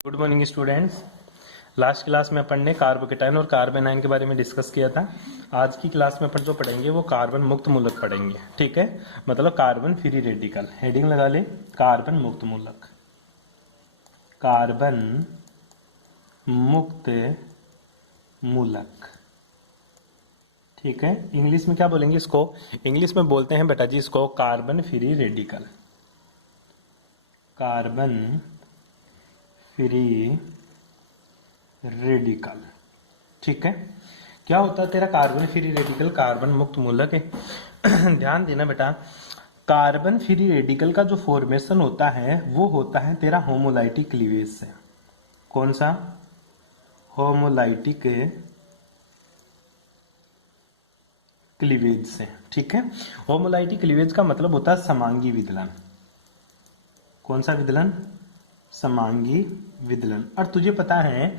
Good morning students. Last class में अपन ने carbocation और कार्बन आयन के बारे में डिस्कस किया था। आज की क्लास में अपन जो पढ़ेंगे वो कार्बन मुक्त मूलक पढ़ेंगे। ठीक है, मतलब कार्बन फ्री रेडिकल। हेडिंग लगा ले, कार्बन मुक्त मूलक। कार्बन मुक्त मूलक। ठीक है, इंग्लिश में क्या बोलेंगे इसको? इंग्लिश में बोलते हैं बेटा जी इसको carbon free radical. Carbon free radical. ठीक है, क्या होता है तेरा कार्बन फ्री रेडिकल? कार्बन मुक्त मूलक है। ध्यान देना बेटा, कार्बन फ्री रेडिकल का जो फॉर्मेशन होता है वो होता है तेरा होमोलाइटिक क्लीवेज से। कौन सा? होमोलाइटिक क्लीवेज से। ठीक है, होमोलाइटिक क्लीवेज का मतलब होता है समांगी विदलन। कौन सा विदलन? समांगी विदलन। और तुझे पता है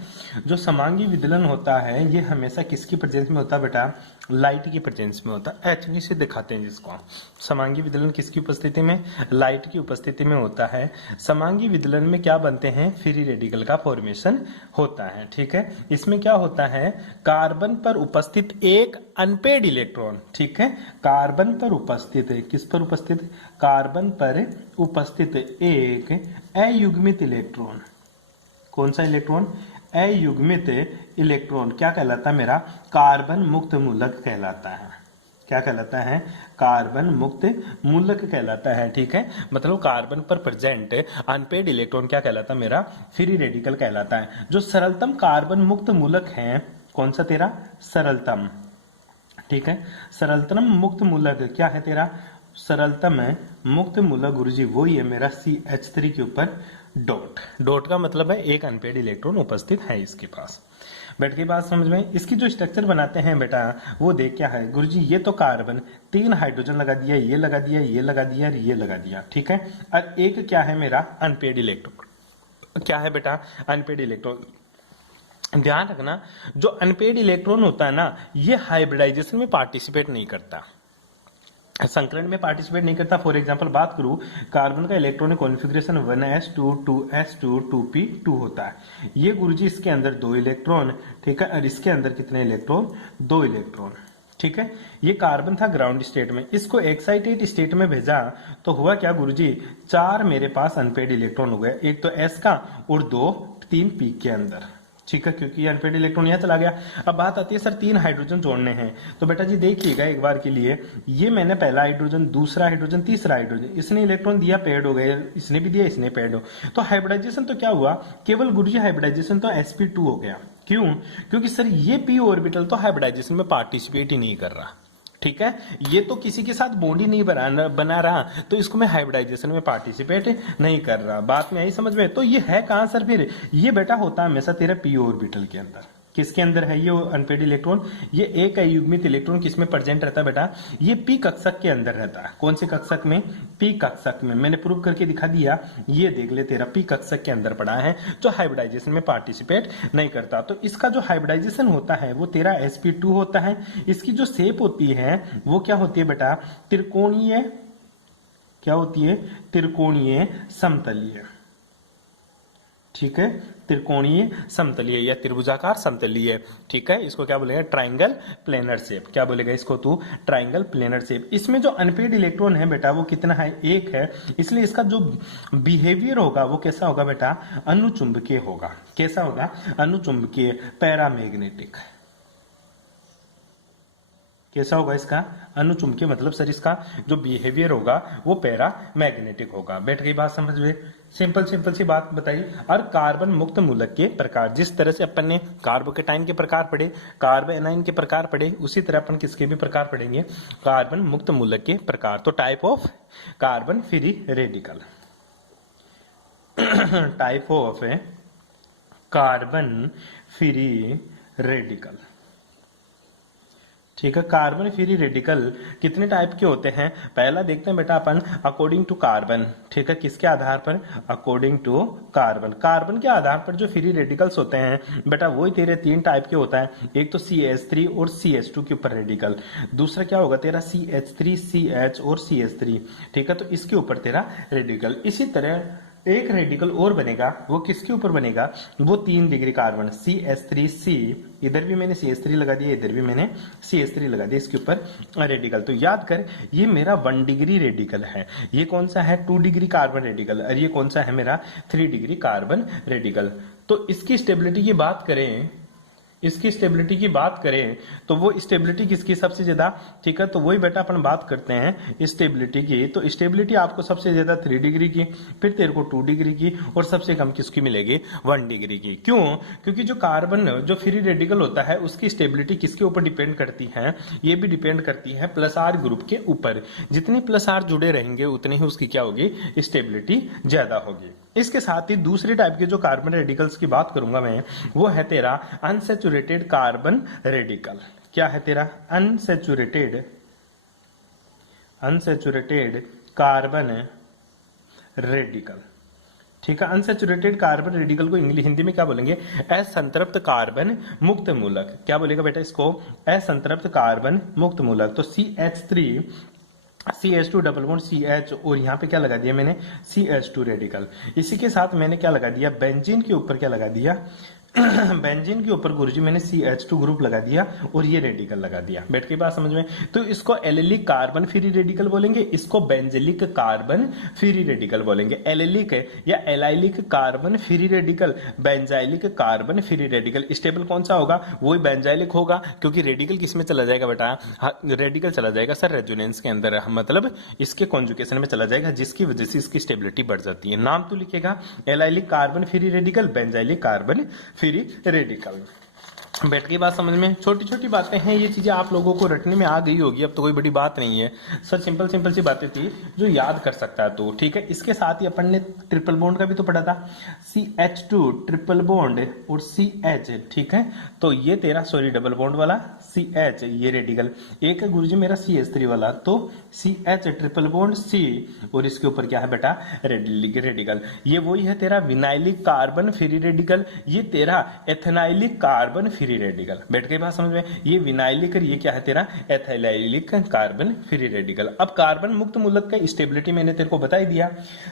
जो समांगी विदलन होता है ये हमेशा किसकी प्रेजेंस में होता है बेटा? लाइट की प्रेजेंस में होता है। एचवी से दिखाते हैं जिसको। समांगी विदलन किसकी उपस्थिति में? लाइट की उपस्थिति में होता है। समांगी विदलन में क्या बनते हैं? फ्री रेडिकल का फॉर्मेशन होता है। ठीक है, इसमें क्या होता है? कार्बन पर उपस्थित एक अनपेड इलेक्ट्रॉन। ठीक है, कार्बन पर उपस्थित है, किस पर उपस्थित? कार्बन पर उपस्थित एक अयुग्मित इलेक्ट्रॉन। कौन सा इलेक्ट्रॉन? अयुग्मित इलेक्ट्रॉन क्या कहलाता है मेरा? कार्बन मुक्त मूलक कहलाता है। क्या कहलाता है? कार्बन मुक्त मूलक कहलाता है। ठीक है, मतलब कार्बन पर प्रेजेंट अनपेड इलेक्ट्रॉन क्या कहलाता है मेरा? फ्री रेडिकल कहलाता है। जो सरलतम कार्बन मुक्त मूलक है, कौन सा तेरा? सरलतम। ठीक है, सरलतम मुक्त मूलक क्या है तेरा? सरलतम मुक्त मूलक गुरुजी वही है मेरा CH3 के ऊपर डॉट। डॉट का मतलब है एक अनपेड इलेक्ट्रॉन उपस्थित है इसके पास। बैठ की बात समझ में? इसकी जो स्ट्रक्चर बनाते हैं बेटा वो देख क्या है गुरुजी? ये तो कार्बन, 3 हाइड्रोजन लगा दिया, ये लगा दिया, ये लगा दिया, ये लगा दिया। ठीक है, और एक क्या है मेरा? Unpaired electron. क्या है बेटा? Unpaired electron. ध्यान रखना, जो अनपेड इलेक्ट्रॉन होता है ना ये हाइब्रिडाइजेशन में पार्टिसिपेट नहीं करता, संकरण में पार्टिसिपेट नहीं करता। फॉर एग्जांपल बात करूं, कार्बन का electronic configuration 1s2 2s2 2p2 होता है। ये गुरुजी इसके अंदर 2 इलेक्ट्रॉन। ठीक है, और इसके अंदर कितने इलेक्ट्रॉन? 2 इलेक्ट्रॉन। ठीक है, ये कार्बन था ग्राउंड स्टेट में, इसको एक्साइटेड स्टेट में भेजा तो हुआ क्या गुरुजी? 4 मेरे पास अनपेड इलेक्ट्रॉन हो गए, एक तो s का और 2 3 p के अंदर। ठीक है, क्योंकि अनपेड इलेक्ट्रॉन यहां चला गया। अब बात आती है सर 3 हाइड्रोजन जोड़ने हैं, तो बेटा जी देखिएगा एक बार के लिए, ये मैंने पहला हाइड्रोजन, दूसरा हाइड्रोजन, तीसरा हाइड्रोजन, इसने इलेक्ट्रॉन दिया, पेड हो गए, इसने भी दिया, इसने पेड हो, तो हाइब्रिडाइजेशन तो क्या हुआ? केवल गुरुजी हाइब्रिडाइजेशन तो sp2 हो गया। क्यों? क्योंकि सर ये p ऑर्बिटल तो हाइब्रिडाइजेशन में पार्टिसिपेट ही नहीं कर रहा। ठीक है, ये तो किसी के साथ बॉन्ड ही नहीं बना रहा, तो इसको मैं हाइब्रिडाइजेशन में पार्टिसिपेट नहीं कर रहा। बात में आई समझ में? तो ये है कहां सर? फिर ये बेटा होता है हमेशा तेरा p ऑर्बिटल के अंदर। किसके अंदर है ये अनपेड इलेक्ट्रॉन? ये एक अयुग्मित इलेक्ट्रॉन किसमें प्रेजेंट रहता है बेटा? ये p कक्षक के अंदर रहता है। कौन से कक्षक में? p कक्षक में। मैंने प्रूव करके दिखा दिया, ये देख ले तेरा p कक्षक के अंदर पड़ा है, जो हाइब्रिडाइजेशन में पार्टिसिपेट नहीं करता। तो इसका जो हाइब्रिडाइजेशन होता है वो तेरा sp2 होता है। इसकी जो शेप होती है वो क्या होती है बेटा? त्रिकोणीय। क्या होती है? त्रिकोणीय समतलीय। ठीक है, त्रिकोणीय समतलीय या त्रिभुजाकार समतलीय। ठीक है, इसको क्या बोलेगा? Triangle planar shape. क्या बोलेगा इसको तू? Triangle planar shape. इसमें जो अनपेड इलेक्ट्रॉन है बेटा वो कितना है? 1 है, इसलिए इसका जो बिहेवियर होगा वो कैसा होगा बेटा? अनुचुंबकीय होगा। कैसा होगा? अनुचुंबकीय, पैरामैग्नेटिक। कैसा होगा इसका? अनुचुंबकीय, मतलब सर इसका जो बिहेवियर होगा वो पैरा मैग्नेटिक होगा। बैठ गई बात समझ में? सिंपल सिंपल सी बात बताई। और कार्बन मुक्त मूलक के प्रकार, जिस तरह से अपन ने कार्बोकेटाइन के प्रकार पढ़े, कार्बन आयन के प्रकार पढ़े, उसी तरह अपन किसके भी प्रकार पढ़ेंगे? कार्बन मुक्त मूलक के प्रकार। तो type of carbon free radical, type of carbon free radical. ठीक है, कार्बन फ्री रेडिकल कितने टाइप के होते हैं? पहला देखते हैं बेटा अपन, अकॉर्डिंग टू कार्बन। ठीक है, किसके आधार पर? According to carbon. कार्बन के आधार पर जो फ्री रेडिकल्स होते हैं बेटा वही तेरे 3 टाइप के होता है। एक तो CH3 और CH2 के ऊपर रेडिकल, दूसरा क्या होगा तेरा? CH3 CH और CH3। ठीक है, तो इसके ऊपर तेरा रेडिकल। इसी तरह एक रेडिकल और बनेगा, वो किसके ऊपर बनेगा, वो 3 डिग्री कार्बन CH3C, इधर भी मैंने CH3 लगा दिया, इधर भी मैंने CH3 लगा दिया, इसके ऊपर रेडिकल। तो याद कर, ये मेरा 1 डिग्री रेडिकल है, ये कौन सा है 2 डिग्री कार्बन रेडिकल, और ये कौन सा है मेरा 3 डिग्री कार्बन रेडिकल। तो इसकी स्टेबिलिटी की बात करें, इसकी स्टेबिलिटी की बात करें तो वो स्टेबिलिटी किसकी सबसे ज्यादा, ठीक है, तो वही बेटा अपन बात करते हैं स्टेबिलिटी की। तो स्टेबिलिटी आपको सबसे ज्यादा 3 डिग्री की, फिर तेरे को 2 डिग्री की, और सबसे कम किसकी मिलेगी 1 डिग्री की। क्यों? क्योंकि जो कार्बन जो फ्री रेडिकल होता है उसकी स्टेबिलिटी किसके ऊपर डिपेंड करती है, ये भी डिपेंड करती है प्लस आर ग्रुप के ऊपर। जितने प्लस आर जुड़े रहेंगे उतनी ही उसकी क्या होगी, स्टेबिलिटी ज्यादा होगी। इसके साथ ही दूसरी टाइप के जो कार्बन रेडिकल्स की बात करूंगा मैं, वो है तेरा अनसैचुरेटेड कार्बन रेडिकल। क्या है तेरा अनसैचुरेटेड कार्बन रेडिकल, ठीक है। अनसैचुरेटेड कार्बन रेडिकल को इंग्लिश हिंदी में क्या बोलेंगे, असंतृप्त कार्बन मुक्त मूलक। क्या बोलेगा बेटा इसको, असंतृप्त कार्बन मुक्त मूलक। तो CH3 CH2 double bond CH, और यहाँ पे क्या लगा दिया मैंने CH2 रेडिकल। इसी के साथ मैंने क्या लगा दिया, बेंजीन के ऊपर क्या लगा दिया बेंजीन के ऊपर गुरुजी मैंने CH2 ग्रुप लगा दिया और ये रेडिकल लगा दिया। बैठ के बात समझ में। तो इसको एलिलिक कार्बन फ्री रेडिकल बोलेंगे, इसको बेंजिलिक कार्बन फ्री रेडिकल बोलेंगे। एलिलिक या allylic carbon free radical, benzylic carbon free radical. Stable कौन सा होगा, वही बेंजाइलिक होगा, क्योंकि रेडिकल किसमें चला जाएगा बेटा, रेडिकल चला जाएगा सर रेजोनेंस के अंदर, मतलब इसके कॉन्जुगेशन में चला जाएगा, जिसकी वजह से इसकी स्टेबिलिटी बढ़ जाती है। नाम तो लिखेगा allylic carbon free radical, benzylic carbon free radical. बैठ गई बात समझ में। छोटी छोटी बातें हैं, ये चीजें आप लोगों को रटने में आ गई होगी, अब तो कोई बड़ी बात नहीं है सर, सिंपल सिंपल सी बातें थी जो याद कर सकता है तो, ठीक है। इसके साथ ही अपन ने ट्रिपल बॉन्ड का भी तो पढ़ा था, CH2 ट्रिपल बॉन्ड और CH, ठीक है। तो ये तेरा सॉरी डबल बॉन्ड वाला CH, ये रेडिकल। एक है गुरुजी मेरा CH3 वाला, तो CH ट्रिपल बॉन्ड C, और इसके ऊपर क्या है बेटा रेडिकल। ये वही है तेरा विनाइलिक कार्बन फ्री रेडिकल, ये तेरा एथेनाइलिक कार्बन फ्री रेडिकल। बैठ गई बात समझ में। ये विनाइलिक और ये क्या है तेरा एथाइलिक कार्बन फ्री रेडिकल। अब कार्बन मुक्त मूलक का स्टेबिलिटी मैंने तेरे को बता ही दिया,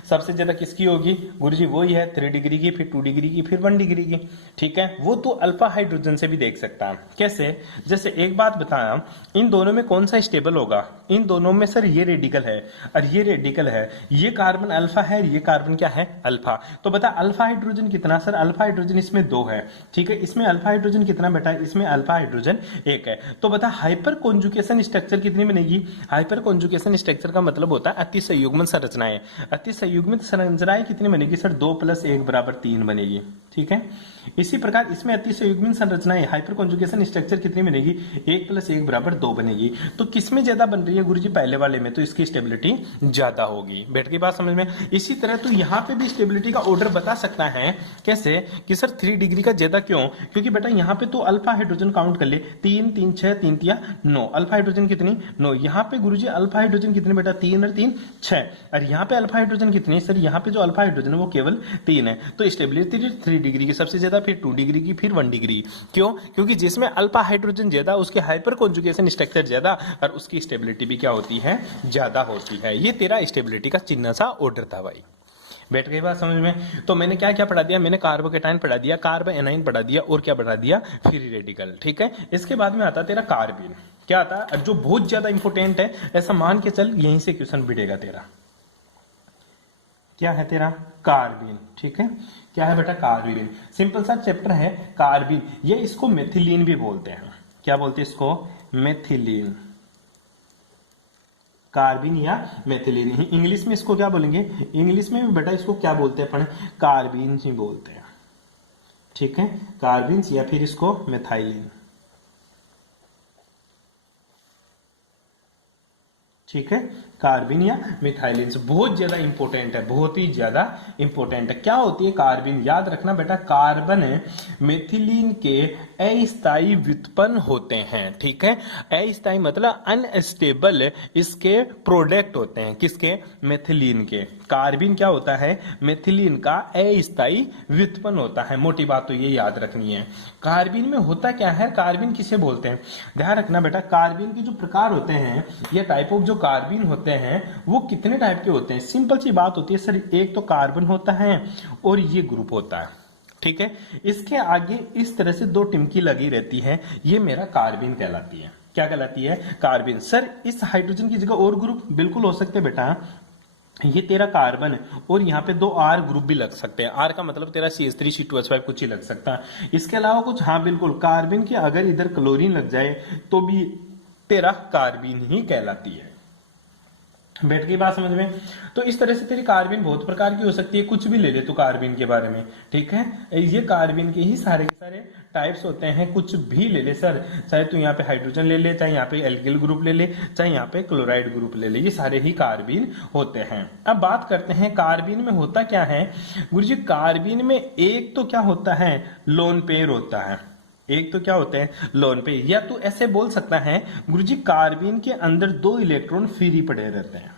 सबसे ज्यादा किसकी होगी गुरुजी, वही है 3 डिग्री की, फिर 2 डिग्री की, फिर 1 डिग्री की, ठीक है। वो तो अल्फा हाइड्रोजन से भी देख सकता है। कैसे, जैसे एक बात बताया, इन दोनों में कौन सा स्टेबल होगा, इन दोनों में सर ये रेडिकल है और ये रेडिकल है, ये कार्बन अल्फा है, ये कार्बन क्या है अल्फा। तो बता अल्फा हाइड्रोजन कितना, सर अल्फा हाइड्रोजन इसमें 2 है, ठीक है। इसमें अल्फा हाइड्रोजन कितना बेटा, इसमें अल्फा हाइड्रोजन 1 है। तो बता हाइपर कॉन्जुगेशन स्ट्रक्चर कितनी बनेगी, हाइपर कॉन्जुगेशन स्ट्रक्चर का मतलब होता है अति संयुग्मित संरचनाएं। अति संयुग्मित संरचनाएं कितनी बनेगी सर, 2 + 1 = 3 बनेगी, ठीक है। इसी प्रकार इसमें अति संयुग्मित संरचनाएं हाइपर कॉन्जुगेशन स्ट्रक्चर कितनी बनेगी, 1 + 1 = 2 बनेगी। तो किसमें ज्यादा बन रही है गुरुजी, पहले वाले में, तो इसकी स्टेबिलिटी ज्यादा होगी। बैठ गई बात समझ में। इसी तरह तो यहाँ पे भी स्टेबिलिटी का ऑर्डर बता सकता है, कैसे कि सर 3 डिग्री का ज्यादा क्यों, क्योंकि बेटा यहाँ पे तो अल्फा हाइड्रोजन काउंट कर ले, 3 3 6 3 3 9, अल्फा हाइड्रोजन कितनी 9। यहाँ पे गुरुजी अल्फा हाइड्रोजन कितने बेटा, 3 और 3 6, और यहाँ पे अल्फा हाइड्रोजन कितनी सर, यहाँ पे जो अल्फा हाइड्रोजन है वो केवल 3 है। तो स्टेबिलिटी 3 डिग्री की सबसे ज्यादा, फिर 2 डिग्री की, फिर 1 डिग्री। क्यों, क्योंकि जिसमें अल्फा हाइड्रोजन ज्यादा उसके हाइपर कॉन्जुगेशन स्ट्रक्चर ज्यादा और उसकी स्टेबिलिटी भी क्या होती है, ज्यादा होती है। ये तेरा स्टेबिलिटी का चिन्ह सा ऑर्डर था भाई। बैठ गई बात समझ में। तो मैंने क्या क्या पढ़ा दिया, मैंने कार्बोकेटाइन पढ़ा दिया, कार्ब एनाइन पढ़ा दिया, और क्या पढ़ा दिया, फ्री रेडिकल, ठीक है। इसके बाद में आता तेरा कार्बिन। क्या आता है, जो बहुत ज्यादा इंपोर्टेंट है, ऐसा मान के चल यहीं से क्वेश्चन बिड़ेगा तेरा। क्या है तेरा कार्बिन, ठीक है। क्या है बेटा कार्बिन, सिंपल सा चैप्टर है कार्बिन। ये इसको मेथिलीन भी बोलते हैं। क्या बोलते हैं इसको, मेथिलीन, कार्बिन या मेथिलीन। इंग्लिश में इसको क्या बोलेंगे, इंग्लिश में भी बेटा इसको क्या बोलते हैं अपन, कार्बिन ही बोलते हैं, ठीक है। कार्बिन या फिर इसको मेथाइलिन, ठीक है। कार्बिन या मिथाइलिन बहुत ज्यादा इंपॉर्टेंट है, बहुत ही ज्यादा इंपॉर्टेंट है। क्या होती है कार्बिन, याद रखना बेटा, कार्बन मेथिलीन के अस्थायी व्युत्पन्न होते हैं, ठीक है। अस्थायी मतलब अनस्टेबल इसके प्रोडक्ट होते हैं, किसके, मेथिलीन के। कार्बिन क्या होता है, मेथिलीन का अस्थायी व्युत्पन्न होता है। मोटी बात तो ये याद रखनी है। कार्बिन में होता क्या है, कार्बिन किसे बोलते हैं, ध्यान रखना बेटा। कार्बिन के जो प्रकार होते हैं या टाइप ऑफ जो कार्बिन होते होते हैं वो कितने टाइप के होते हैं? सिंपल सी बात होती है सर, एक तो कार्बन होता है और ये ग्रुप होता है, ठीक है। इसके आगे इस तरह से दो टिमकी लगी रहती है, ये मेरा कार्बिन कहलाती है। क्या कहलाती है? कार्बिन। सर इस हाइड्रोजन की जगह और ग्रुप बिल्कुल हो सकते हैं बेटा, ये तेरा कार्बन है और यहाँ पे दो आर ग्रुप भी लग सकते हैं। आर का मतलब तेरा CH3 C2H5 कुछ ही लग सकता है। इसके अलावा कुछ, हाँ बिल्कुल, कार्बन के अगर इधर क्लोरीन लग जाए तो भी तेरा कार्बिन ही कहलाती है। बैठ गई बात समझ में? तो इस तरह से तेरी कार्बिन बहुत प्रकार की हो सकती है, कुछ भी ले ले तू कार्बिन के बारे में, ठीक है। ये कार्बिन के ही सारे के सारे टाइप्स होते हैं, कुछ भी ले ले सर, चाहे तू यहाँ पे हाइड्रोजन ले ले, चाहे यहाँ पे एल्किल ग्रुप ले ले, चाहे यहाँ पे क्लोराइड ग्रुप ले ले, ये सारे ही कार्बिन होते हैं। अब बात करते हैं कार्बिन में होता क्या है गुरुजी। कार्बिन में एक तो क्या होता है, लोन पेयर होता है। एक तो क्या होते हैं, लोन पे, या तू ऐसे बोल सकता है गुरुजी कार्बिन के अंदर दो इलेक्ट्रॉन फ्री पड़े रहते हैं।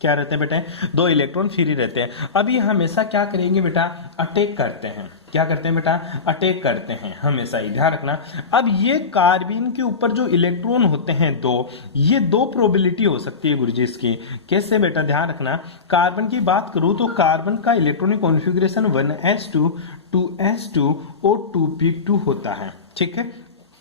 क्या रहते हैं बेटा? दो इलेक्ट्रॉन फ्री रहते हैं। अब ये हमेशा क्या करेंगे बेटा? अटैक करते हैं। क्या करते हैं बेटा? अटैक करते हैं, हमेशा ही ध्यान रखना। अब ये कार्बिन के ऊपर जो इलेक्ट्रॉन होते हैं दो, ये दो प्रोबेबिलिटी हो सकती है गुरुजी इसकी। कैसे बेटा? ध्यान रखना। कार्बन की बात करूं तो कार्बन का इलेक्ट्रॉनिक कॉन्फ़िगरेशन 1s2 2s2 और 2p2 होता है, ठीक है।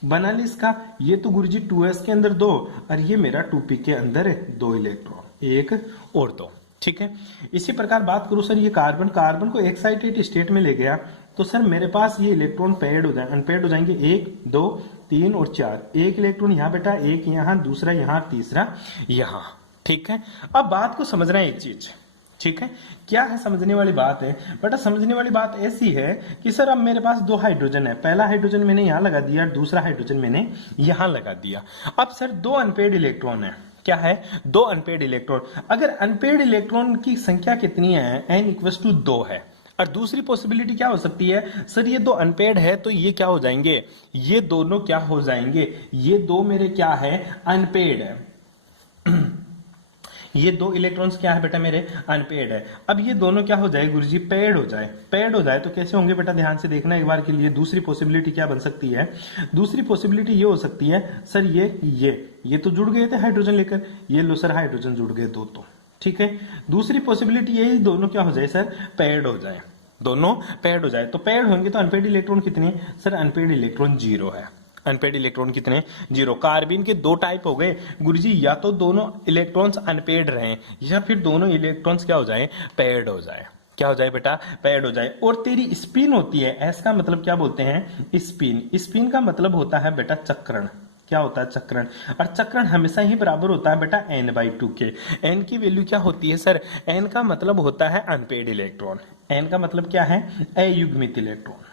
बना ली इसका, ये तो गुरुजी 2s के अंदर दो और ये मेरा 2p के अंदर है दो इलेक्ट्रॉन, एक और दो, ठीक है। इसी प्रकार बात करूं सर, ये कार्बन को एक्साइटेड स्टेट में ले गया तो सर मेरे पास ये इलेक्ट्रॉन पेयर्ड हो जाए, अनपेयर्ड हो जाएंगे, 1 2 3 और 4। एक इलेक्ट्रॉन यहाँ बेटा, एक यहाँ, दूसरा यहाँ, तीसरा यहाँ, ठीक है। अब बात को समझना है एक चीज, ठीक है। क्या है समझने वाली बात है बेटा? समझने वाली बात ऐसी है कि सर अब मेरे पास दो हाइड्रोजन है, पहला हाइड्रोजन मैंने यहां लगा दिया, दूसरा हाइड्रोजन मैंने यहां लगा दिया। अब सर दो अनपेयर्ड इलेक्ट्रॉन है। क्या है? दो अनपेयर्ड इलेक्ट्रॉन। अगर अनपेयर्ड इलेक्ट्रॉन की संख्या कितनी है? n=2 है। और दूसरी पॉसिबिलिटी क्या हो सकती है सर? ये दो अनपेयर्ड है तो ये क्या हो जाएंगे? ये दोनों क्या हो जाएंगे? ये दो मेरे क्या है? अनपेयर्ड है। ये दो इलेक्ट्रॉन्स क्या है बेटा? मेरे अनपेयर्ड है। अब ये दोनों क्या हो जाए गुरुजी? पेयर्ड हो जाए। पेयर्ड हो जाए तो कैसे होंगे बेटा? ध्यान से देखना एक बार के लिए। दूसरी पॉसिबिलिटी क्या बन सकती है? दूसरी पॉसिबिलिटी ये हो सकती है सर, ये तो जुड़ गए थे हाइड्रोजन लेकर, ये लो सर हाइड्रोजन जुड़ गए दो, तो ठीक है। दूसरी पॉसिबिलिटी यही, दोनों क्या हो जाए सर? पेयर्ड हो जाए। दोनों पेयर्ड हो जाए तो पेयर्ड होंगे तो अनपेयर्ड इलेक्ट्रॉन कितने? सर अनपेयर्ड इलेक्ट्रॉन 0 है। अनपेयर्ड इलेक्ट्रॉन कितने? 0। कार्बिन के दो टाइप हो गए गुरुजी, या तो दोनों इलेक्ट्रॉन्स अनपेयर्ड रहे या फिर दोनों इलेक्ट्रॉन्स क्या हो जाए? पेयर्ड हो जाए। क्या हो जाए बेटा? पेयर्ड हो जाए। और तेरी स्पिन होती है, एस का मतलब क्या बोलते हैं? स्पिन। स्पिन का मतलब होता है बेटा चक्रण। क्या होता है? चक्रण। और चक्रण हमेशा ही बराबर होता है बेटा n/2 के। n की वैल्यू क्या होती है सर? n का मतलब होता है अनपेयर्ड इलेक्ट्रॉन। n का मतलब क्या है? अयुग्मित इलेक्ट्रॉन।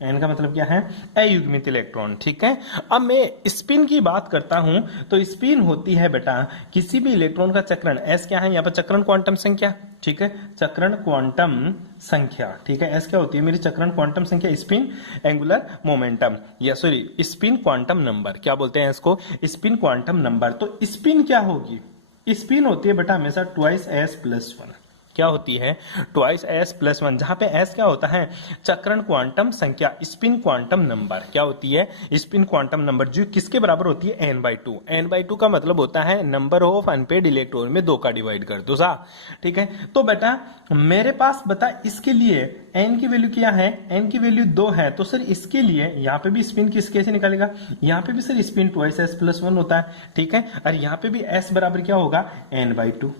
n का मतलब क्या है? अयुग्मित इलेक्ट्रॉन, ठीक है। अब मैं स्पिन की बात करता हूं तो स्पिन होती है बेटा किसी भी इलेक्ट्रॉन का चक्रण। s क्या है यहाँ पर? चक्रण क्वांटम संख्या, ठीक है। चक्रण क्वांटम संख्या, ठीक है। s क्या होती है मेरी? चक्रण क्वांटम संख्या। स्पिन एंगुलर मोमेंटम, या सॉरी स्पिन क्वांटम नंबर, क्या बोलते हैं इसको? Spin quantum number. तो स्पिन क्या होगी? स्पिन होती है बेटा हमेशा 2s+1। क्या होती है? 2s+1, जहां पे s क्या होता है? चक्रण क्वांटम संख्या, स्पिन क्वांटम नंबर। क्या होती है? स्पिन क्वांटम नंबर, जो किसके बराबर होती है? n/2। n/2 का मतलब होता है नंबर ऑफ अनपेयर्ड इलेक्ट्रॉन में 2 का डिवाइड कर दो सा, ठीक है। तो बेटा मेरे पास बता इसके लिए n की वैल्यू क्या है? n की वैल्यू 2 है। तो सर इसके लिए यहाँ पे भी स्पिन किस कैसे निकालेगा? यहाँ पे भी सर स्पिन 2s+1 होता है, ठीक है। और यहाँ पे भी s बराबर क्या होगा? n/2,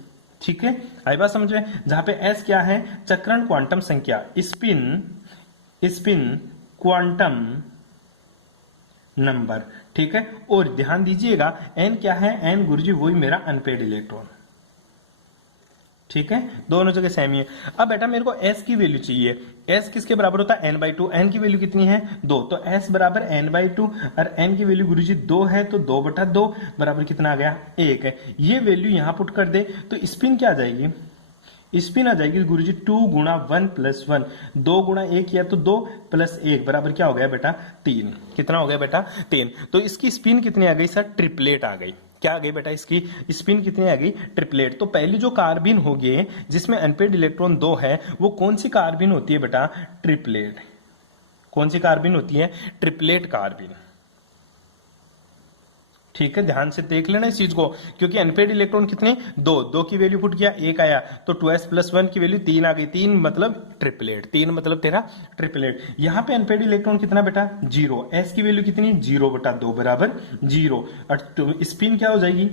ठीक है। आई बात समझ में? जहां पे s क्या है? चक्रण क्वांटम संख्या, स्पिन क्वांटम नंबर, ठीक है। और ध्यान दीजिएगा n क्या है? n गुरुजी वही मेरा अनपेयर्ड इलेक्ट्रॉन, ठीक है। दोनों जगह सेम ही है। अब बेटा मेरे को s की वैल्यू चाहिए। s किसके बराबर होता है? n/2। n की वैल्यू कितनी है? 2। तो s बराबर n/2 और n की वैल्यू गुरुजी 2 है तो 2/2 बराबर कितना आ गया? 1 है। ये वैल्यू यहां पुट कर दे तो स्पिन क्या आ जाएगी? स्पिन आ जाएगी गुरुजी 2 × 1 + 1। 2 × 1 या तो 2 + 1 बराबर क्या हो गया बेटा? 3। कितना हो गया बेटा? 3। तो इसकी स्पिन कितनी आ गई सर? ट्रिपलेट आ गई। क्या आ गई बेटा? इसकी स्पिन कितनी आ गई? ट्रिपलेट। तो पहली जो कार्बिन होगी जिसमें अनपेयर्ड इलेक्ट्रॉन 2 है, वो कौन सी कार्बिन होती है बेटा? ट्रिपलेट। कौन सी कार्बिन होती है? ट्रिपलेट कार्बिन, ठीक है, ध्यान से देख लेना इस चीज को, क्योंकि अनपेड इलेक्ट्रॉन कितने, दो की वैल्यू पुट किया, एक आया, तो 2s+1 की वैल्यू 3 आ गई, 3 मतलब ट्रिपलेट, 3 मतलब तेरा ट्रिपलेट। यहाँ पे अनपेड इलेक्ट्रॉन कितना बेटा, 0, s की वैल्यू कितनी, 0/2 बराबर 0, और स्पिन क्या हो जाएगी,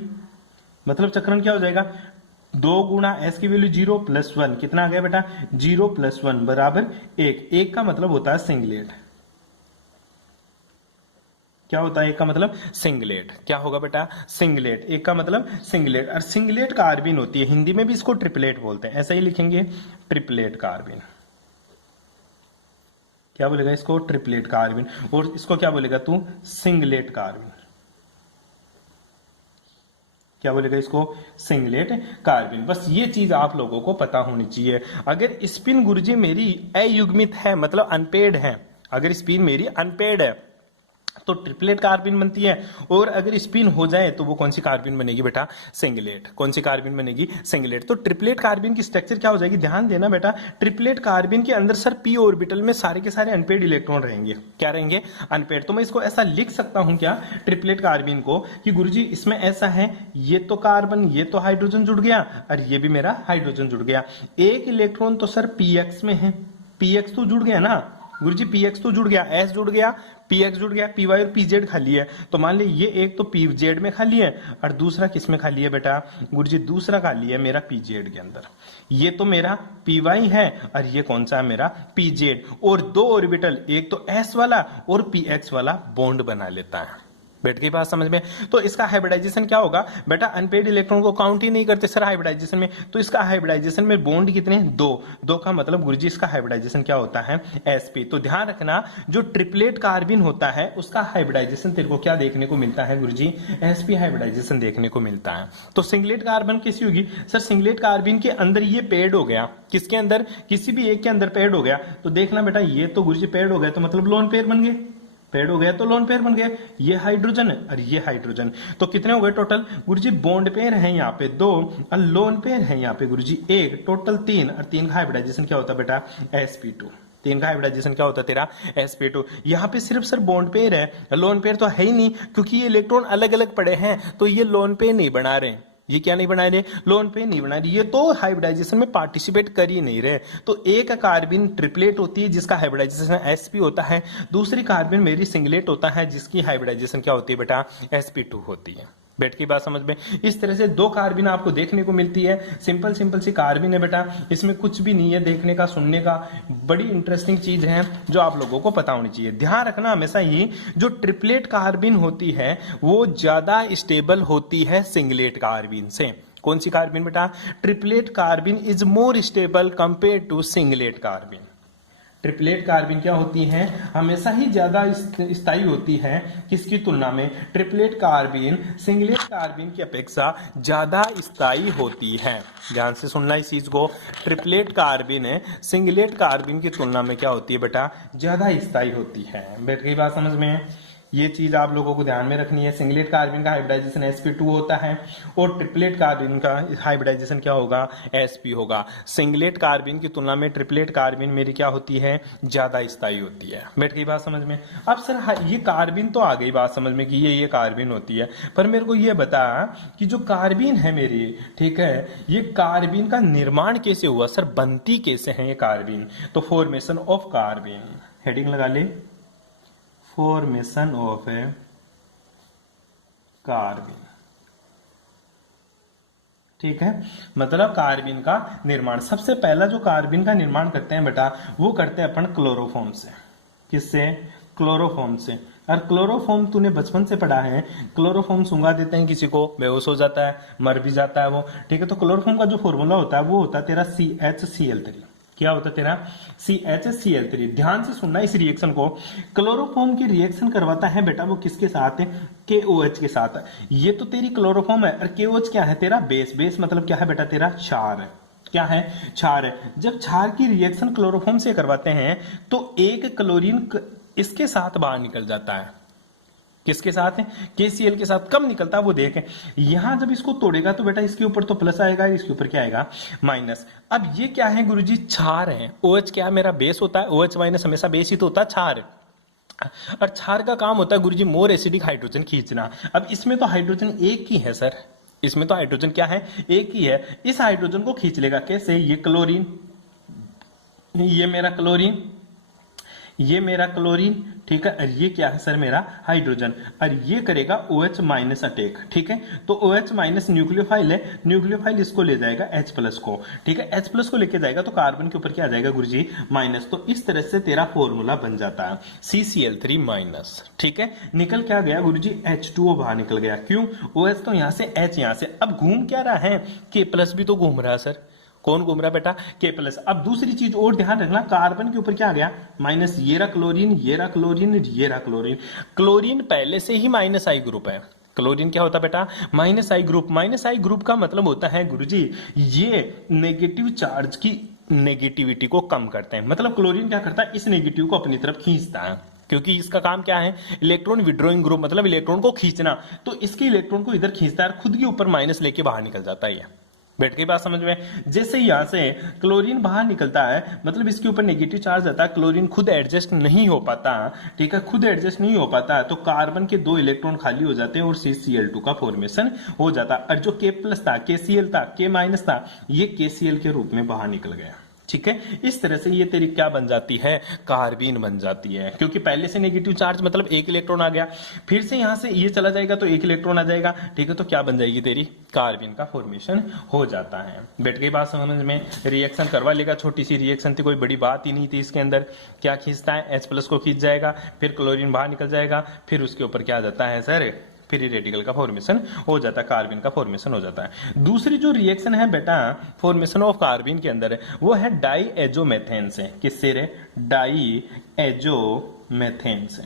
मतलब चक्रण क्या हो जाएगा, 2 गुणा s की वैल्यू 0+1 कितना आ गया बेटा, 0+1 बराबर 1, 1 का मतलब होता है सिंगलेट। क्या होता है एक का मतलब, सिंगलेट। क्या होगा बेटा, सिंगलेट, एक का मतलब सिंगलेट। और सिंगलेट कार्बिन होती है, हिंदी में भी इसको ट्रिपलेट बोलते हैं, ऐसा ही लिखेंगे, ट्रिपलेट कार्बिन। क्या बोलेगा इसको, ट्रिपलेट कार्बिन। और इसको क्या बोलेगा तू, सिंगलेट कार्बिन। क्या बोलेगा इसको, सिंगलेट कार्बिन। बस ये चीज आप लोगों को पता होनी चाहिए। अगर स्पिन गुरुजी मेरी अयुग्मित है, मतलब अनपेड है, अगर स्पिन मेरी अनपेड है तो ट्रिपलेट कार्बिन बनती है, और अगर स्पिन हो जाए तो वो कौन सी कार्बिन बनेगी बेटा, सिंगलेट। कौन सी कार्बिन बनेगी, सिंगलेट। तो ट्रिपलेट कार्बिन की स्ट्रक्चर क्या हो जाएगी, ध्यान देना बेटा, ट्रिपलेट कार्बिन के अंदर सर p ऑर्बिटल में सारे के सारे अनपेड इलेक्ट्रॉन रहेंगे। क्या रहेंगे, अनपेड। तो मैं इसको ऐसा लिख सकता हूं क्या, ट्रिपलेट कार्बिन को, कि गुरुजी इसमें ऐसा है, ये तो कार्बन, ये तो हाइड्रोजन जुड़ गया, और ये भी मेरा हाइड्रोजन जुड़ गया, एक इलेक्ट्रॉन तो सर px में है, px तो जुड़ गया ना गुरुजी, px तो जुड़ गया, s जुड़ गया, px जुड़ गया, py और pz खाली है। तो मान ली ये एक तो pz में खाली है, और दूसरा किस में खाली है बेटा, गुरुजी दूसरा खाली है मेरा pz के अंदर। ये तो मेरा py है, और ये कौन सा है मेरा pz, और दो ऑर्बिटल, एक तो s वाला और px वाला बॉन्ड बना लेता है। बैठ गई बात समझ में। तो इसका हाइब्रिडाइजेशन क्या होगा बेटा, अनपेड इलेक्ट्रॉन को काउंट ही नहीं करते सर हाइब्रिडाइजेशन में, तो इसका हाइब्रिडाइजेशन में बॉन्ड कितने, दो का मतलब गुरुजी इसका हाइब्रिडाइजेशन क्या होता है, sp। तो ध्यान रखना, जो ट्रिपलेट कार्बिन होता है उसका हाइब्रिडाइजेशन तेरे को क्या देखने को मिलता है गुरुजी, sp हाइब्रिडाइजेशन देखने को मिलता है। तो सिंगलेट कार्बन कैसी होगी सर, सिंगलेट कार्बिन के अंदर ये पेड हो गया, किसके अंदर, किसी भी एक के अंदर पेड हो गया, तो देखना बेटा ये तो गुरुजी पेड हो गया, तो मतलब लोन पेयर बन गए, पेड हो गया तो लोन पेयर बन गया, ये हाइड्रोजन है और ये हाइड्रोजन, तो कितने हो गए टोटल गुरुजी, बॉन्ड पेयर है यहाँ पे 2 और लोन पेयर है यहाँ पे गुरुजी 1, टोटल 3, और 3 का हाइब्रिडाइजेशन क्या होता है बेटा, sp2। 3 का हाइब्रिडाइजेशन क्या होता है तेरा, sp2। यहाँ पे सिर्फ सर बॉन्ड पेयर है, लोन पेयर तो है ही नहीं, क्योंकि ये इलेक्ट्रॉन अलग अलग पड़े हैं, तो ये लोन पेयर नहीं बना रहे, ये क्या नहीं बना रहे, लोन पे नहीं बना रहे, ये तो हाइब्रिडाइजेशन में पार्टिसिपेट कर ही नहीं रहे। तो एक कार्बिन ट्रिपलेट होती है जिसका हाइब्रिडाइजेशन sp होता है, दूसरी कार्बिन मेरी सिंगलेट होता है जिसकी हाइब्रिडाइजेशन क्या होती है बेटा, sp2 होती है। बैठ की बात समझ में। इस तरह से 2 कार्बिन आपको देखने को मिलती है, सिंपल सिंपल सी कार्बिन है बेटा, इसमें कुछ भी नहीं है देखने का सुनने का, बड़ी इंटरेस्टिंग चीज है जो आप लोगों को पता होनी चाहिए। ध्यान रखना हमेशा ही, जो ट्रिपलेट कार्बिन होती है वो ज्यादा स्टेबल होती है सिंगलेट कार्बिन से। कौन सी कार्बिन बेटा, triplet carbene is more stable compare to singlet carbene. Triplet carbene क्या होती है, हमेशा ही ज्यादा स्थायी होती है, किसकी तुलना में, ट्रिपलेट कार्बिन सिंगलेट कार्बिन की अपेक्षा ज्यादा स्थायी होती है। ध्यान से सुनना इस चीज को, ट्रिपलेट कार्बिन सिंगलेट कार्बिन की तुलना में क्या होती है बेटा, ज्यादा स्थायी होती है। बैठ गई बात समझ में। ये चीज आप लोगों को ध्यान में रखनी है, सिंगलेट कार्बिन का हाइब्रिडाइजेशन sp2 होता है, और ट्रिपलेट कार्बिन का हाइब्रिडाइजेशन क्या होगा, sp होगा। सिंगलेट कार्बिन की तुलना में ट्रिपलेट कार्बिन मेरी क्या होती है, ज्यादा स्थायी होती है। बैठ गई बात समझ में। अब सर ये कार्बिन तो आ गई बात समझ में कि ये कार्बिन होती है, पर मेरे को ये बता कि जो कार्बिन है मेरी, ठीक है, ये कार्बिन का निर्माण कैसे हुआ सर, बनती कैसे है ये कार्बिन। तो फॉर्मेशन ऑफ कार्बिन, हेडिंग लगा ले, फॉर्मेशन ऑफ ए कार्बिन। ठीक है, मतलब कार्बिन का निर्माण, सबसे पहला जो कार्बिन का निर्माण करते हैं बेटा वो करते हैं अपन क्लोरोफॉर्म से। किससे, क्लोरोफॉर्म से। और क्लोरोफॉर्म तूने बचपन से पढ़ा है, क्लोरोफॉर्म सुंघा देते हैं किसी को, बेहोश हो जाता है, मर भी जाता है वो। ठीक है, तो क्लोरोफॉर्म का जो फॉर्मूला होता है वो होता है तेरा CHCl3। क्या होता है तेरा, CHCl3। ध्यान से सुनना इस रिएक्शन को, क्लोरोफॉर्म की रिएक्शन करवाता है बेटा वो किसके साथ है, KOH के साथ। ये तो तेरी क्लोरोफॉर्म है, और KOH क्या है तेरा, बेस। बेस मतलब क्या है बेटा तेरा, क्षार है। क्या है, क्षार है। जब क्षार की रिएक्शन क्लोरोफॉर्म से करवाते हैं तो एक क्लोरीन इसके साथ बाहर निकल जाता है। किसके साथ है, KCl के साथ। कब निकलता है वो देखें, यहां जब इसको तोड़ेगा तो बेटा इसके ऊपर तो प्लस आएगा, इसके ऊपर क्या आएगा, माइनस। अब ये क्या है गुरुजी, क्षार है। OH क्या मेरा बेस होता है, OH माइनस हमेशा बेस ही तो होता है, क्षार। और क्षार का काम होता है गुरुजी मोर एसिडिक हाइड्रोजन खींचना। अब इसमें तो हाइड्रोजन एक ही है सर, इसमें तो हाइड्रोजन क्या है, एक ही है। इस हाइड्रोजन को खींच लेगा कैसे, ये क्लोरीन, ये मेरा क्लोरीन, ये मेरा क्लोरीन, ठीक है, और ये क्या है सर मेरा हाइड्रोजन, और ये करेगा OH माइनस अटैक, ठीक है। तो OH माइनस न्यूक्लियोफाइल है, न्यूक्लियोफाइल इसको ले जाएगा H प्लस को, ठीक है, H प्लस को लेके जाएगा तो कार्बन के ऊपर क्या आ जाएगा गुरुजी माइनस। तो इस तरह से तेरा फॉर्मूला बन जाता है CCl3 माइनस, ठीक है। निकल क्या गया गुरुजी H2O बाहर निकल गया, क्यों, OH तो यहां से, H यहां से। अब घूम क्या रहा है, K प्लस भी तो घूम रहा है सर, कौन घूम रहा है बेटा, K प्लस। अब दूसरी चीज और ध्यान रखना, कार्बन के ऊपर क्या आ गया माइनस, ये रहा क्लोरीन, ये रहा क्लोरीन, ये रहा क्लोरीन। क्लोरीन पहले से ही माइनस आई ग्रुप है, क्लोरीन क्या होता है बेटा माइनस आई ग्रुप। माइनस आई ग्रुप का मतलब होता है गुरुजी ये नेगेटिव चार्ज की नेगेटिविटी को कम करते हैं। मतलब क्लोरीन क्या करता है, इस नेगेटिव को अपनी तरफ खींचता है, क्योंकि इसका काम क्या है, इलेक्ट्रॉन विड्रॉइंग ग्रुप, मतलब इलेक्ट्रॉन को खींचना। तो इसके इलेक्ट्रॉन को इधर खींचता है, खुद के ऊपर माइनस लेके बाहर निकल जाता है। बैठ के बात समझ में, जैसे यहां से क्लोरीन बाहर निकलता है, मतलब इसके ऊपर नेगेटिव चार्ज आता है, क्लोरीन खुद एडजस्ट नहीं हो पाता, ठीक है, खुद एडजस्ट नहीं हो पाता, तो कार्बन के 2 इलेक्ट्रॉन खाली हो जाते हैं और CCl2 का फॉर्मेशन हो जाता। और जो K प्लस था, KCl था, K माइनस था, ये KCl के रूप में बाहर निकल गया, ठीक है। इस तरह से ये तेरी क्या बन जाती है, कार्बीन बन जाती है, क्योंकि पहले से नेगेटिव चार्ज मतलब 1 इलेक्ट्रॉन आ गया, फिर से यहां से ये चला जाएगा तो 1 इलेक्ट्रॉन आ जाएगा, ठीक है। तो क्या बन जाएगी तेरी, कार्बीन का फॉर्मेशन हो जाता है। बैठ गई बात समझ में, रिएक्शन करवा लेगा, छोटी सी रिएक्शन थी, कोई बड़ी बात ही नहीं थी इसके अंदर। क्या खींचता है, H प्लस को खींच जाएगा, फिर क्लोरीन बाहर निकल जाएगा, फिर उसके ऊपर क्या आ जाता है सर, फ्री रेडिकल का फॉर्मेशन हो जाता है, कार्बन का फॉर्मेशन हो जाता है। दूसरी जो रिएक्शन है बेटा फॉर्मेशन ऑफ कार्बन के अंदर, वो है डाई एजोमेथेन से। किससे रे, डाई एजोमेथेन से,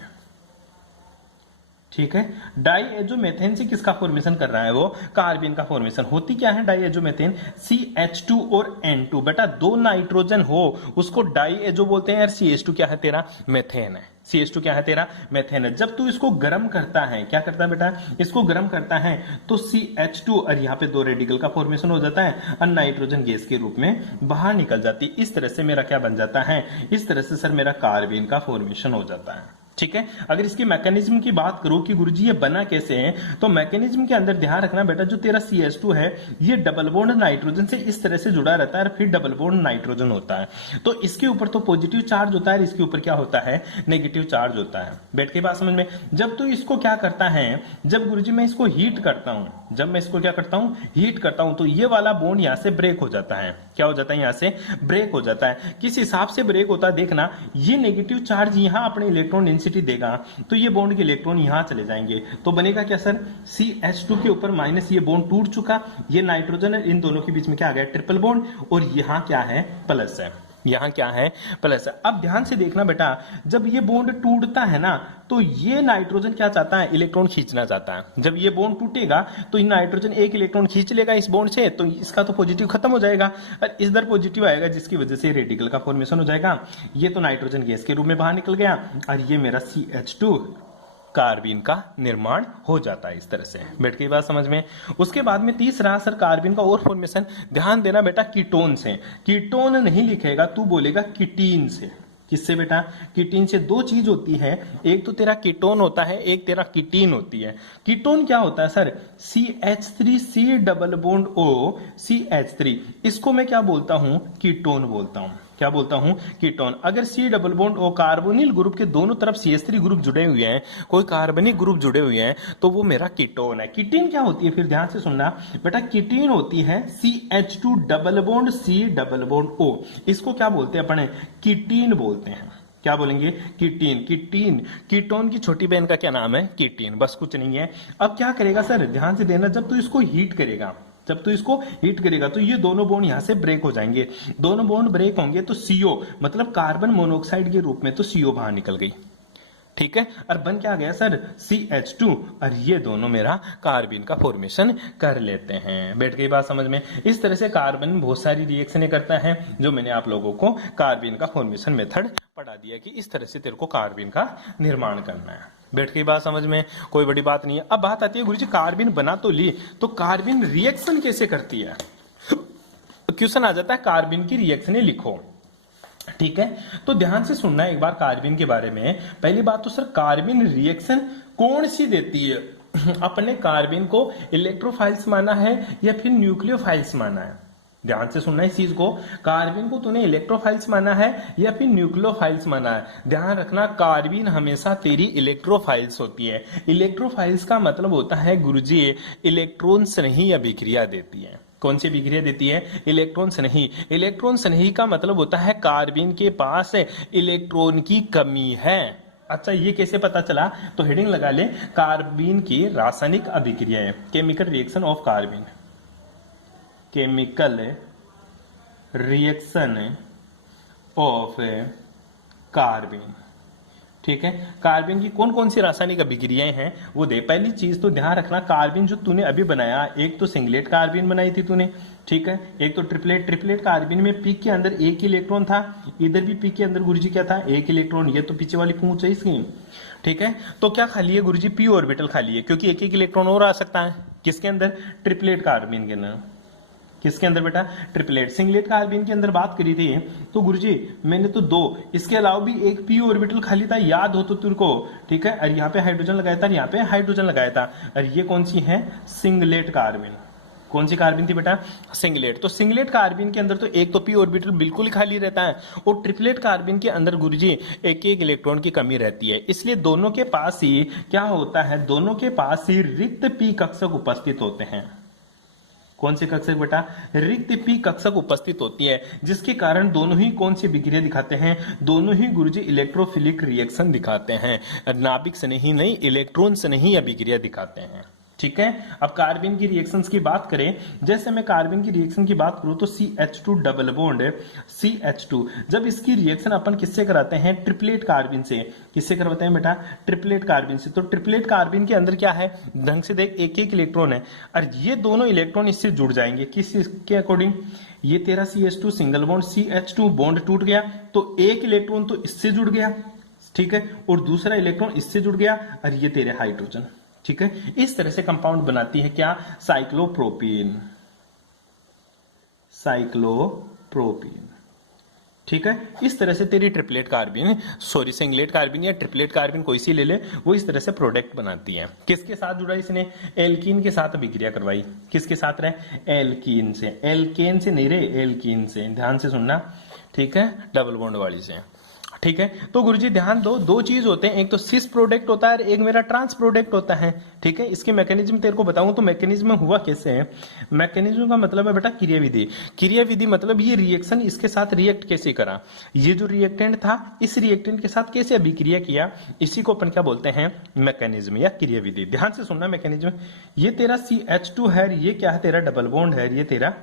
ठीक है। डाई एजोमेथेन से किसका फॉर्मेशन कर रहा है, वो कार्बन का फॉर्मेशन। होती क्या है डाई एजोमेथेन, CH2 और N2, बेटा 2 नाइट्रोजन हो उसको डाई एजो बोलते हैं, और CH2 क्या है तेरा, मेथेन है। CH2 क्या है तेरा, मेथेन है। जब तू इसको गर्म करता है, क्या करता है बेटा, इसको गर्म करता है तो CH2 और यहाँ पे 2 रेडिकल का फॉर्मेशन हो जाता है, और नाइट्रोजन गैस के रूप में बाहर निकल जाती है। इस तरह से मेरा क्या बन जाता है, इस तरह से सर मेरा कार्बन का फॉर्मेशन हो जाता है, ठीक है। अगर इसके मैकेनिज्म की बात करो कि गुरुजी ये बना कैसे है, तो मैकेनिज्म के अंदर ध्यान रखना बेटा, जो तेरा CH2 है ये डबल बॉन्ड नाइट्रोजन से इस तरह से जुड़ा रहता है, फिर डबल बॉन्ड नाइट्रोजन होता है, तो इसके ऊपर तो पॉजिटिव चार्ज होता है, इसके ऊपर क्या होता है, नेगेटिव चार्ज होता है। बैठ के बात समझ में। जब तो इसको क्या करता है, जब गुरुजी मैं इसको हीट करता हूं, जब मैं इसको क्या करता हूं, हीट करता हूं, तो ये वाला बॉन्ड यहां से ब्रेक हो जाता है। क्या हो जाता है, यहां से ब्रेक हो जाता है। किस हिसाब से ब्रेक होता है देखना, ये नेगेटिव चार्ज यहां अपने इलेक्ट्रॉन डेंसिटी देगा, तो ये बॉन्ड के इलेक्ट्रॉन यहां चले जाएंगे, तो बनेगा क्या सर, CH2 के ऊपर माइनस, ये बॉन्ड टूट चुका, ये नाइट्रोजन है, इन दोनों के बीच में क्या आ गया, ट्रिपल बॉन्ड, और यहां क्या है, प्लस है, यहां क्या है, प्लस है। अब ध्यान से देखना बेटा, जब ये बॉन्ड टूटता है ना, तो ये नाइट्रोजन क्या चाहता है, इलेक्ट्रॉन खींचना चाहता है। जब ये बॉन्ड टूटेगा तो ये नाइट्रोजन 1 इलेक्ट्रॉन खींच लेगा इस बॉन्ड से, तो इसका तो पॉजिटिव खत्म हो जाएगा, और इधर पॉजिटिव आएगा, जिसकी वजह से रेडिकल का फॉर्मेशन हो जाएगा। ये तो नाइट्रोजन गैस के रूप में बाहर निकल गया, और ये मेरा CH2 कार्बन का निर्माण हो जाता है। इस तरह से बैठ गई बात समझ में। उसके बाद में तीसरा सर कार्बन का और फॉर्मेशन, ध्यान देना बेटा, कीटोन से। कीटोन नहीं लिखेगा, तू बोलेगा कीटीन से। किससे बेटा, कीटीन से। 2 चीज होती है, एक तो तेरा कीटोन होता है, एक तेरा कीटीन होती है। कीटोन क्या होता है sir, CH3C double bond O CH3, इसको मैं क्या बोलता हूं, कीटोन बोलता हूं। क्या बोलता हूं, कीटोन। अगर C double bond O carbonyl group के दोनों तरफ CH3 ग्रुप जुड़े हुए हैं, कोई कार्बनिक ग्रुप जुड़े हुए हैं, तो वो मेरा कीटोन है। कीटीन क्या होती है, फिर ध्यान से सुनना बेटा, कीटीन होती है CH2 double bond C double bond O, इसको क्या बोलते हैं अपन, कीटीन बोलते हैं। क्या बोलेंगे, कीटीन। कीटीन, कीटोन की छोटी बहन का क्या नाम है, कीटीन, बस कुछ नहीं है। अब क्या करेगा सर, ध्यान से देना, जब तू इसको हीट करेगा, जब तू इसको हीट करेगा तो ये दोनों बॉन्ड यहां से ब्रेक हो जाएंगे। दोनों बॉन्ड ब्रेक होंगे तो CO मतलब कार्बन मोनोऑक्साइड के रूप में तो CO बाहर निकल गई, ठीक है। और बन क्या गया सर, CH2, और ये दोनों मेरा कार्बन का फॉर्मेशन कर लेते हैं। बैठ गई बात समझ में। इस तरह से कार्बन बहुत सारी रिएक्शनें करता है, जो मैंने आप लोगों को कार्बन का फॉर्मेशन मेथड पढ़ा दिया कि इस तरह से तेरे को कार्बन का निर्माण करना है। बैठ गई बात समझ में, कोई बड़ी बात नहीं है। अब बात आती है गुरुजी कार्बन बना तो ली, तो कार्बन रिएक्शन कैसे करती है। क्वेश्चन आ जाता है कार्बन की रिएक्शनें लिखो। ठीक है, तो ध्यान से सुनना एक बार कार्बिन के बारे में। पहली बात तो सर, कार्बिन रिएक्शन कौन सी देती है? अपने कार्बिन को इलेक्ट्रोफाइल्स माना है या फिर न्यूक्लियोफाइल्स माना है? ध्यान से सुनना इस चीज को, कार्बिन को तूने इलेक्ट्रोफाइल्स माना है या फिर न्यूक्लियोफाइल्स माना है? ध्यान रखना, कार्बिन हमेशा तेरी इलेक्ट्रोफाइल्स होती है। इलेक्ट्रोफाइल्स का मतलब होता है गुरुजी इलेक्ट्रॉन स्नेही अभिक्रिया देती है। कौन सी अभिक्रिया देती है? इलेक्ट्रॉन स्नेही। इलेक्ट्रॉन स्नेही का मतलब होता है कार्बिन के पास इलेक्ट्रॉन की कमी है। अच्छा, ये कैसे पता चला? तो हेडिंग लगा ले, कार्बिन की रासायनिक अभिक्रियाएं, chemical reaction of carbene, chemical reaction of carbene. ठीक है, कार्बिन की कौन कौन सी रासायनिक अभिक्रियाएं हैं वो दे। पहली चीज तो ध्यान रखना, कार्बिन जो तूने अभी बनाया, एक तो सिंगलेट कार्बिन बनाई थी तूने, ठीक है, एक तो ट्रिपलेट। ट्रिपलेट कार्बिन में पीक के अंदर एक ही इलेक्ट्रॉन था, इधर भी पीक के अंदर गुरुजी क्या था? एक इलेक्ट्रॉन। ये तो पीछे वाली पूंछ है इसकी, ठीक है। तो क्या खाली है गुरुजी? पी ऑर्बिटल खाली है, क्योंकि एक एक इलेक्ट्रॉन और आ सकता है। किसके अंदर? ट्रिपलेट कार्बिन के अंदर। किसके अंदर बेटा? ट्रिपलेट। सिंगलेट कार्बिन के अंदर बात करी थी तो गुरुजी मैंने तो दो, इसके अलावा भी एक पी ऑर्बिटल खाली था, याद हो तो तेरे को, ठीक है। और यहाँ पे हाइड्रोजन लगाया था, यहाँ पे हाइड्रोजन लगाया था। और ये कौन सी है? सिंगलेट कार्बिन। कौन सी कार्बिन थी बेटा? सिंगलेट। तो सिंगलेट कार्बिन के अंदर तो एक तो पी ऑर्बिटल बिल्कुल ही खाली रहता है, और ट्रिपलेट कार्बिन के अंदर गुरुजी एक एक इलेक्ट्रॉन की कमी रहती है। इसलिए दोनों के पास ही क्या होता है? दोनों के पास ही रिक्त पी कक्षक उपस्थित होते हैं। कौन से कक्षक बेटा? रिक्त पी कक्षक उपस्थित होती है, जिसके कारण दोनों ही कौन सी अभिक्रिया दिखाते हैं? दोनों ही गुरुजी इलेक्ट्रोफिलिक रिएक्शन दिखाते हैं। नाभिक से नहीं, इलेक्ट्रॉन से नहीं अभिक्रिया दिखाते हैं। ठीक है, अब कार्बिन की रिएक्शंस की बात करें। जैसे मैं कार्बिन की रिएक्शन की बात करूं तो CH2 डबल बॉन्ड CH2, जब इसकी रिएक्शन अपन किससे कराते हैं? ट्रिपलेट कार्बिन से। किससे करवाते हैं बेटा? ट्रिपलेट कार्बिन से। तो ट्रिपलेट कार्बिन के अंदर क्या है? ढंग से देख, एक एक इलेक्ट्रॉन है, और ये दोनों इलेक्ट्रॉन इससे जुड़ जाएंगे। किसके अकॉर्डिंग? ये तेरा CH2 single bond, CH2 bond टूट गया तो एक इलेक्ट्रॉन तो इससे जुड़ गया, ठीक है, और दूसरा इलेक्ट्रॉन इससे जुड़ गया, और ये तेरे हाइड्रोजन। ठीक है, इस तरह से कंपाउंड बनाती है क्या? साइक्लोप्रोपीन। साइक्लोप्रोपीन, ठीक है। इस तरह से तेरी ट्रिपलेट कार्बिन, सॉरी सिंगलेट कार्बिन या ट्रिपलेट कार्बिन कोई सी ले ले, वो इस तरह से प्रोडक्ट बनाती है। किसके साथ जुड़ा? इसने एल्कीन के साथ अभिक्रिया करवाई। किसके साथ रहे? एल्कीन से। एल्केन से नहीं रे, एल्कीन से। ध्यान से सुनना, ठीक है, डबल बॉन्ड वाली से। ठीक है, तो गुरुजी ध्यान दो, दो चीज होते हैं, एक तो सिस प्रोडक्ट होता है और एक मेरा ट्रांस प्रोडक्ट होता है। ठीक है, इसकी मैकेनिज्म तेरे को बताऊं तो मैकेनिज्म हुआ कैसे है? मैकेनिज्म का मतलब है बेटा क्रियाविधि। क्रियाविधि मतलब ये रिएक्शन इसके साथ रिएक्ट कैसे करा, ये जो रिएक्टेंट था इस रिएक्टेंट के साथ कैसे अभिक्रिया किया, इसी को अपन क्या बोलते हैं? मैकेनिज्म या क्रियाविधि। ध्यान से सुनना मैकेनिज्म। ये तेरा CH2 है, ये क्या है? तेरा डबल बॉन्ड है, ये तेरा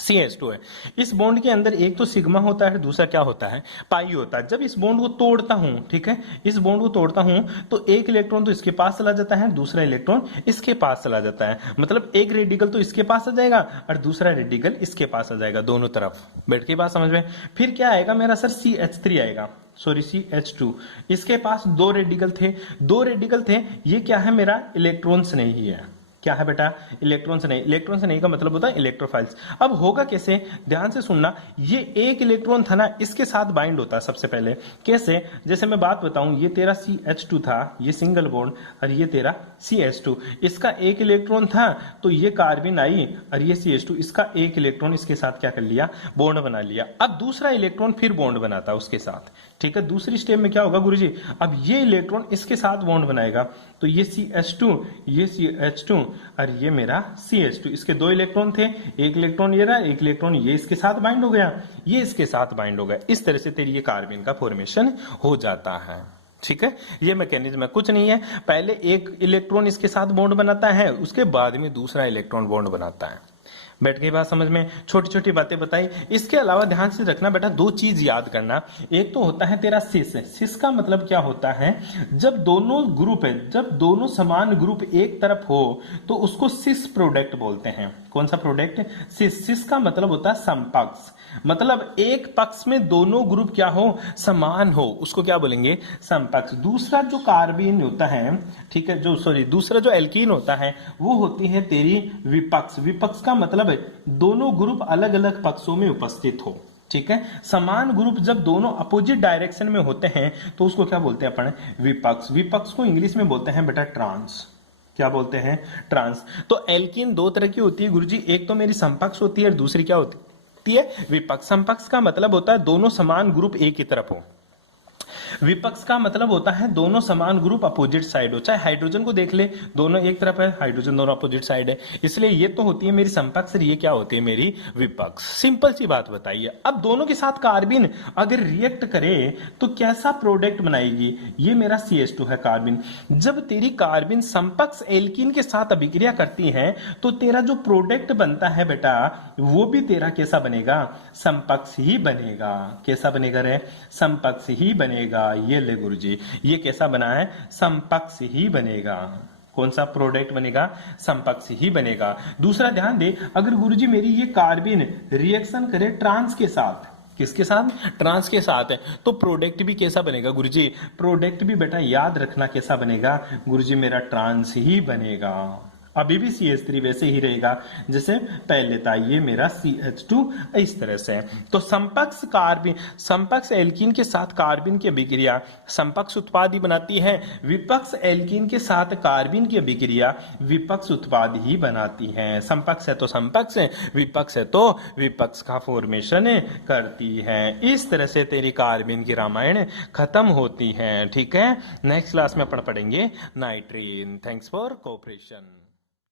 CH2 है। इस बॉन्ड के अंदर एक तो सिग्मा होता है, दूसरा क्या होता है? पाई होता है। जब इस बॉन्ड को तोड़ता हूं, ठीक है, इस बॉन्ड को तोड़ता हूं तो एक इलेक्ट्रॉन तो इसके पास चला जाता है, दूसरा इलेक्ट्रॉन इसके पास चला जाता है। मतलब एक रेडिकल तो इसके पास आ जाएगा और दूसरा रेडिकल इसके पास आ जाएगा, दोनों तरफ। बैठ के बात समझ में? फिर क्या आएगा मेरा सर? CH3 आएगा, सॉरी CH2। इसके पास दो रेडिकल थे, दो रेडिकल थे, ये क्या है? मेरा इलेक्ट्रॉन्स नहीं है। क्या है बेटा? इलेक्ट्रॉन से नहीं। इलेक्ट्रॉन से नहीं का मतलब होता है इलेक्ट्रोफाइल्स। अब होगा कैसे? ध्यान से सुनना, ये एक इलेक्ट्रॉन था ना, इसके साथ बाइंड होता है सबसे पहले। कैसे? जैसे मैं बात बताऊं, ये तेरा CH2 था, ये सिंगल बॉन्ड, और ये तेरा CH2। इसका एक इलेक्ट्रॉन था तो ये कार्बिन आई, और ये CH2, इसका एक इलेक्ट्रॉन इसके साथ क्या कर लिया? बॉन्ड बना लिया। अब दूसरा इलेक्ट्रॉन फिर बॉन्ड बनाता है उसके साथ। ठीक है, दूसरी स्टेप में क्या होगा गुरुजी? अब ये इलेक्ट्रॉन इसके साथ बॉन्ड बनाएगा, तो ये CH2, ये CH2, और ये मेरा CH2। इसके दो इलेक्ट्रॉन थे, एक इलेक्ट्रॉन ये रहा, एक इलेक्ट्रॉन ये इसके साथ बाइंड हो गया, ये इसके साथ बाइंड हो गया। इस तरह से तेरी ये कार्बिन का फॉर्मेशन हो जाता है। ठीक है, ये मैकेनिज्म है, कुछ नहीं है। पहले एक इलेक्ट्रॉन इसके साथ बॉन्ड बनाता है, उसके बाद में दूसरा इलेक्ट्रॉन बॉन्ड बनाता है। बैठ गई बात समझ में? छोटी छोटी बातें बताई। इसके अलावा ध्यान से रखना बेटा, दो चीज याद करना। एक तो होता है तेरा सिस। सिस का मतलब क्या होता है? जब दोनों ग्रुप है, जब दोनों समान ग्रुप एक तरफ हो तो उसको सिस प्रोडक्ट बोलते हैं। कौन सा प्रोडक्ट? सिस। सिस का मतलब होता है समपक्ष, मतलब एक पक्ष में दोनों ग्रुप क्या हो? समान हो, उसको क्या बोलेंगे? समपक्ष। दूसरा जो कार्बिन होता है, ठीक है, जो सॉरी दूसरा जो एल्कीन होता है, वो होती है तेरी विपक्ष। विपक्ष का मतलब है दोनों ग्रुप अलग अलग पक्षों में उपस्थित हो। ठीक है। समान ग्रुप जब दोनों अपोजिट डायरेक्शन में होते हैं तो उसको क्या बोलते हैं अपन, विपक्ष। विपक्ष को इंग्लिश में बोलते हैं बेटा ट्रांस। क्या बोलते हैं, ट्रांस। तो एल्कीन दो तरह की होती है गुरुजी, एक तो मेरी समपक्ष होती है और दूसरी क्या होती है, विपक्ष। समपक्ष का मतलब होता है दोनों समान ग्रुप एक ही तरफ हो। विपक्ष का मतलब होता है दोनों समान ग्रुप अपोजिट साइड हो। चाहे हाइड्रोजन को देख ले, दोनों एक तरफ है, हाइड्रोजन दोनों अपोजिट साइड है, इसलिए ये तो होती है मेरी समपक्ष और ये क्या होती है मेरी विपक्ष। सिंपल सी बात बताइए। अब दोनों के साथ कार्बिन अगर रिएक्ट करे तो कैसा प्रोडक्ट बनाएगी, ये मेरा CH2 है कार्बिन। जब तेरी कार्बिन समपक्ष एल्कीन के साथ अभिक्रिया करती है तो तेरा जो प्रोडक्ट बनता है बेटा वो भी तेरा कैसा बनेगा, समपक्ष ही बनेगा। कैसा बनेगा रे, समपक्ष ही बनेगा। ये ले गुरुजी, ये कैसा बना है, समपक्ष ही बनेगा। कौन सा प्रोडक्ट बनेगा, समपक्ष ही बनेगा। दूसरा ध्यान दे, अगर गुरुजी मेरी ये कार्बिन रिएक्शन करे ट्रांस के साथ, किसके साथ, ट्रांस के साथ है, तो प्रोडक्ट भी कैसा बनेगा गुरुजी, प्रोडक्ट भी बेटा याद रखना कैसा बनेगा गुरुजी, मेरा ट्रांस ही बनेगा। अभी भी CH3 वैसे ही रहेगा जैसे पहले था, ये मेरा CH2 इस तरह से। तो समपक्ष कार्बिन, समपक्ष एल्कीन के साथ कार्बिन की अभिक्रिया समपक्ष उत्पाद ही बनाती है, विपक्ष एल्कीन के साथ कार्बिन की अभिक्रिया विपक्ष उत्पाद ही बनाती है। समपक्ष है तो समपक्ष है, विपक्ष है तो विपक्ष का फॉर्मेशन करती है। इस तरह से तेरी कार्बिन की रामायण खत्म होती है। ठीक है, नेक्स्ट क्लास में अपन पढ़ेंगे नाइट्रीन। Thanks for cooperation.